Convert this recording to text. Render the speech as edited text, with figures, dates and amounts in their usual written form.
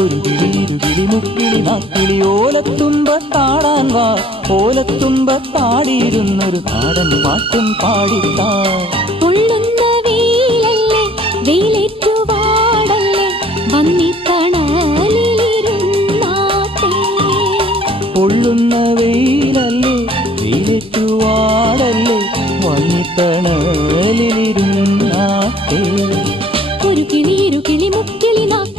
ഒരു കിളി ഇരുകിളി മുക്കിളി നാക്കിളി ഓലത്തുമ്പത്താടാൻ വാ, ഓലത്തുമ്പത്താടിയിരുന്നൊരു നാടൻ പാട്ടും പാടിത്താ. പൊള്ളുന്ന വെയിലല്ലേ വെയിലേറ്റുവാടല്ലേ വന്നി തണലിലിരുന്നാട്ടെ. പൊള്ളുന്ന വെയിലല്ലേ വെയിലേറ്റുവാടല്ലേ വന്നി തണലിലിരുന്നാട്ടെ. ഒരു കിളി ഇരുകിളി മുക്കിളി നാക്കിളി